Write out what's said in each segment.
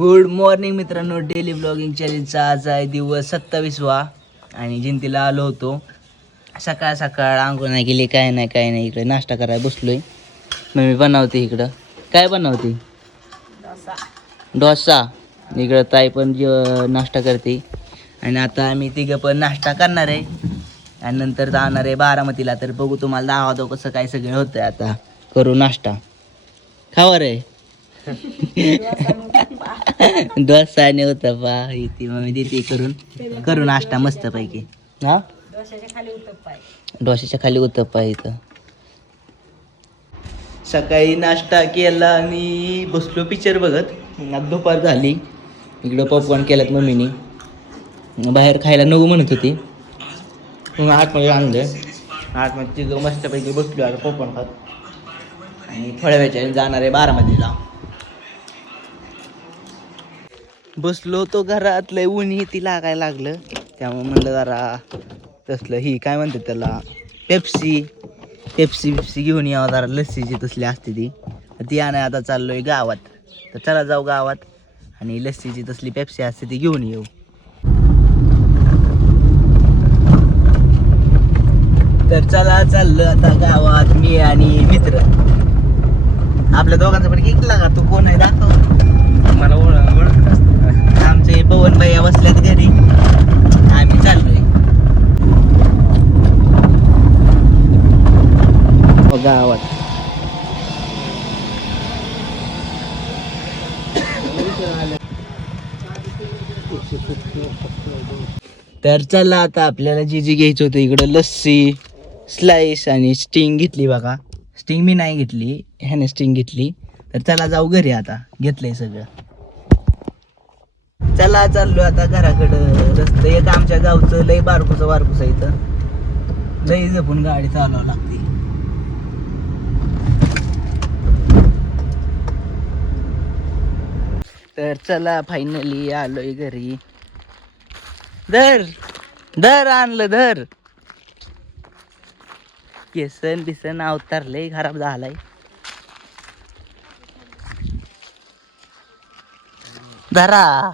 Good morning मित्रांनो, daily blogging चॅलेंजचा आज आहे दिवस 27वा आणि जिंतीला आलो होतो. सकाळ सकाळ आंघोळ नाही केली, काय नाही इकडे नाश्ता करायला बसलोय. मम्मी बनवते इकडं. काय बनवते? डोसा. इकडं ताई पण नाश्ता करते आणि आता आम्ही तिघं पण नाश्ता करणार आहे आणि नंतर जाणार आहे बारामतीला. तर बघू, तुम्हाला दाखवतो कसं काय सगळं होतं. आता करू नाश्ता. खावर आहे डोसा आणि उत्तप्पा इथे मम्मी देते करून नाश्ता मस्त पैकी. हा, डोशाच्या खाली उत्तप्पा इथं. सकाळी नाश्ता केला आणि बसलो पिक्चर बघत. आता दुपार झाली. इकडं पॉपकॉर्न केल्यात मम्मीने. बाहेर खायला नको म्हणत होती, मग आतमध्ये आणलं. आतमध्ये तिथं मस्तपैकी बसलो आता पॉपकॉर्न खात आणि थोड्या वेळाने जाणार आहे बारामतीला. बसलो होतो घरात, लय ऊन ती लागायला लागलं. त्यामुळे म्हणलं जरा तसलं ही काय म्हणतात त्याला, पेप्सी घेऊन यावं जरा. लस्सीची तसली असते ती आणाय आता चाललोय गावात. तर चला जाऊ गावात आणि लस्सीची तसली पेप्सी असते ती घेऊन येऊ. तर चला चाललो आता गावात, मी आणि मित्र. आपल्या दोघांचा पण केक लागा. तू कोण आहे दाखव मला. आमचे पवन भैया बसल्यात घरी, आम्ही चाललोय गावात. तर चला आता आपल्याला जी घ्यायचं होतं, इकडं लस्सी, स्लाइस आणि स्टिंग घेतली बघा. स्टिंग मी नाही घेतली, ह्याने स्टिंग घेतली. तर चला जाऊ घरी, आता घेतलंय सगळं. चला चाललो आता घराकडं. रस्ते एक आमच्या गावचं लय बारकुसं इथं, लय जपून गाडी चालवावं लागते. तर चला फायनली आलोय घरी. धर आणलं धर. केसन बिसन अवतार लय खराब झालाय. धरा.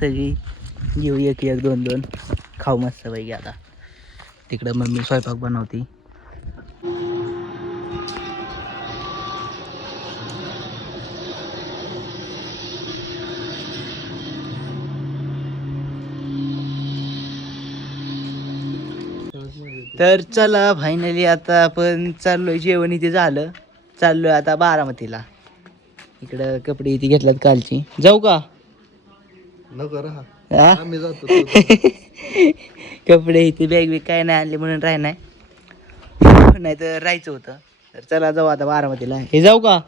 सगळी घेऊ एक दोन खाऊ मस्त पैकी. आता तिकडं मम्मी स्वयंपाक बनवते. तर चला फायनली आता आपण चाललोय. जेवण इथे झालं, चाललोय आता बारामतीला. इकडं कपडे इथे घेतल्यात कालची. जाऊ का? कपडे इथे बॅग काय नाही आणले म्हणून नाही तर राहायचं होतं. तर चला जाऊ आता बारामतीला. हे जाऊ का?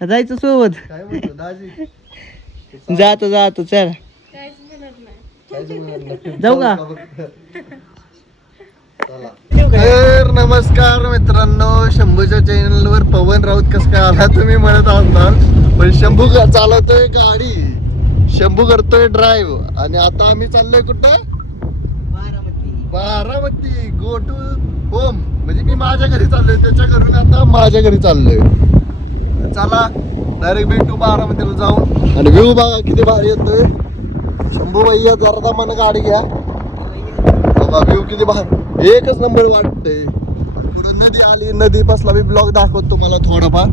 जायचं सोबत? जातो चल. जाऊ का? तर नमस्कार मित्रांनो, शंभूच्या चॅनल वर पवन राऊत कसं काय आला तुम्ही म्हणत असाल, पण शंभू चालवतोय गाडी, शंभू करतोय ड्राईव्ह. आणि आता आम्ही चाललोय कुठं? बारामती. Go to home. म्हणजे मी माझ्या घरी चाललोय, त्याच्या घरून आता माझ्या घरी चाललोय. चला डायरेक्ट भेटू बारामतीला जाऊन. आणि व्ह्यू बघा किती भारी येतोय. शंभू भैया जरा दमानं गाडी घ्या बाबा. व्ह्यू किती भारी, एकच नंबर वाटतंय. पुढे नदी आली, नदी पासला मी ब्लॉग दाखवतो तुम्हाला थोडंफार.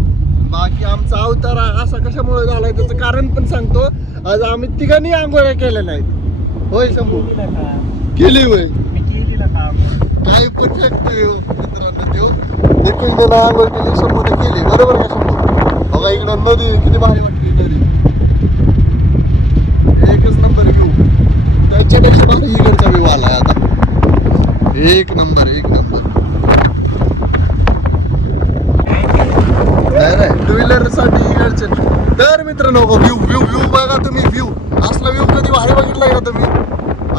बाकी आमचा अवतार असा कशामुळे झालाय त्याचं कारण पण सांगतो. आज आम्ही तिघांनी आंघोळ्या केल्या नाहीत. होय शंभू? केली होय. काय परफेक्ट मित्रांनो, देव देखून त्याला आंघोळ केली, शंभूने केली. बरोबर का शंभू? बघा इकडं नदी किती भारी वाटते. नदी एकच नंबर व्ह्यू. त्याच्यापेक्षा भारी इकडचा व्ह्यू आलाय आता. एक नंबर. टू व्हीलर साठी अडचण. तर मित्रांनो व्ह्यू बघा तुम्ही. व्ह्यू असला व्ह्यू कधी भारी बघितलाय का तुम्ही?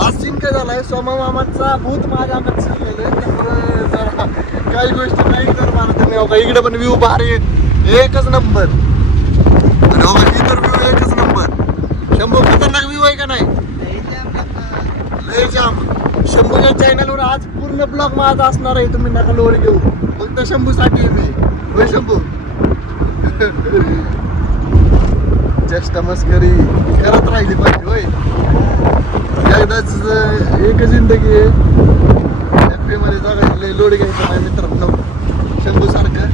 आज सीन काय झालाय, सोमा मामांचा भूत माझ्या अंगात शिरलेलं आहे, त्यामुळे जरा काही गोष्टी नाही कर मला तुम्ही. बघा इकडे पण व्ह्यू भारी, एकच नंबर. आणि बघा ही तर व्ह्यू एकच नंबर. शंभू खतरनाक व्ह्यू आहे का नाही? लय जाम. शंभूच्या चॅनलवर आज पूर्ण ब्लॉग माझा असणार आहे, तुम्ही नका लोड घेऊ. फक्त शंभूसाठी आहे मी. होय शंभू. चेष्टा मस्करी करत राहिली पाहिजे. होय एकदाच एक जिंदगी आहे, हॅपी मध्ये जगायला लोड घ्यायचा नाही मित्रांनो. शंभू सारखं.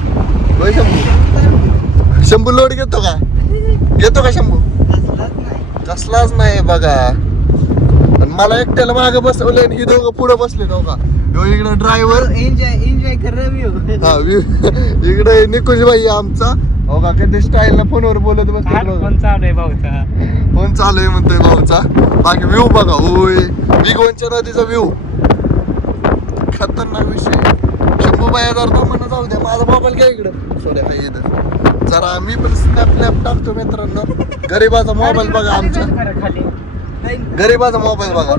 होय शंभू. शंभू लोड घेतो का? घेतो का शंभू? कसलाच नाही बघा. आणि मला एकट्याला मागे बसवले आणि ही दोघं पुढे बसले दोघा. इकडे ड्रायव्हर एन्जॉय कर रिव्ह्यू. हा इकडे निकुंज भाई आमचा. हो का कधी स्टाईल ना फोनवर बोलत बसतो. फोन चालू आहे भाऊचा. फोन चालू आहे म्हणतोय भाऊचा. बाकी व्ह्यू बघा. होय बिगोनच्या नदीचा व्ह्यू खतरनाक विषय. शंभू बाया जर तो म्हणून जाऊ द्या, माझा मोबाईल घ्या इकडं सोड्या काही इथं जरा. मी पण स्नॅप टाकतो मित्रांनो. गरीबाचा मोबाईल बघा आमचा. गरीबाचा मोबाईल बघा.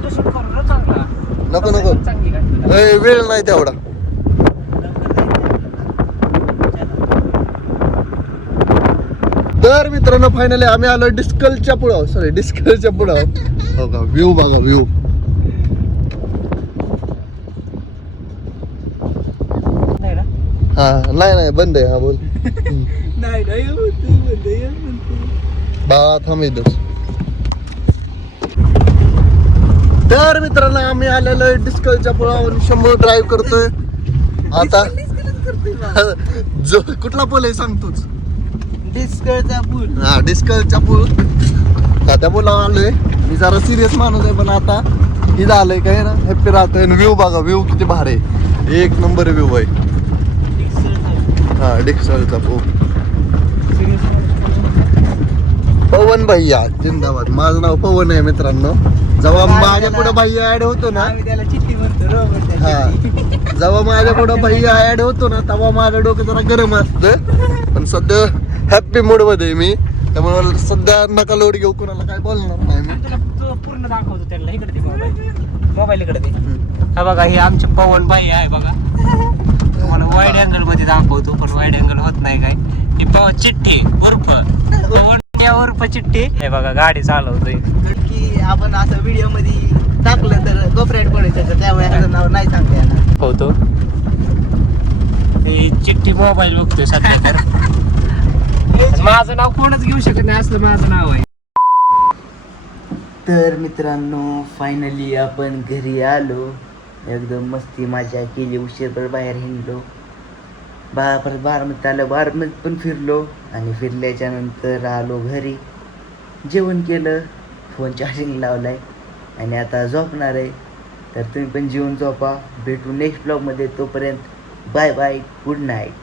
नको नको वेळ नाही तेवढा. तर मित्रांनो फायनली आम्ही आलो डिस्कलच्या पुढं. सॉरी डिस्कलच्या पुढं. हो का व्ह्यू बघा व्ह्यू. हा नाही बंद आहे. हा बोल. थांब इथंच. तर मित्रांनो आम्ही आलेलो आहे डिस्कलच्या पुलावरून. शंभू ड्राईव्ह करतोय आता. जो कुठला पूल आहे सांग तूच. डिस्कळचा पूल. हा डिस्कलच्या पूल. त्या पुलावर आलोय. मी जरा सिरियस माणूस आहे पण आता ही झालंय काय ना हॅप्पी राहतोय. व्ह्यू बघा व्ह्यू किती भारी आहे. एक नंबर व्ह्यू आहे. हा डिस्कलचा पूल. पवन भैया जिंदाबाद. माझं नाव पवन आहे मित्रांनो. जेव्हा माझ्या पुढे भैया ऍड होतो ना, त्याला चिठ्ठी म्हणतो. हा जेव्हा माझ्या पुढे भैया ऍड होतो ना तेव्हा माझं डोकं जरा गरम असतं. पण सध्या हॅप्पी मूड मध्ये आहे मी. त्यामुळे सध्या नका लोड घेऊ, कोणाला काय बोलणार नाही मी. पूर्ण दाखवतो त्याला. इकडे मोबाईल इकडे दे. हा बघा हे आमचे पवन भाई आहे बघा. तुम्हाला वाईड अँगल मध्ये दाखवतो पण वाईड अँगल होत नाही काय. ही पवन चिठ्ठी उर्फ पवन उर्फ चिठ्ठी. हे बघा गाडी चालवतोय. की आपण असं व्हिडिओ मध्ये टाकलं तर कॉपीराइट पडायचं, त्यामुळे ह्याचं नाव नाही सांगता येणार. होतो चिठ्ठी मोबाईल बघतोय सध्या तर. माझं नाव कोणच घेऊ शकत नाही असलं माझं नाव आहे. तर मित्रांनो फायनली आपण घरी आलो. एकदम मस्ती मजा केली. उशीरभर बाहेर हिंडलो. परत बारामतीत आलं. बारामतीत पण फिरलो आणि फिरल्याच्या नंतर आलो घरी. जेवण केलं. फोन चार्जिंग लावलाय आणि आता झोपणार आहे. तर तुम्ही पण जेवून झोपा. भेटू नेक्स्ट ब्लॉगमध्ये. तोपर्यंत बाय बाय. Good night.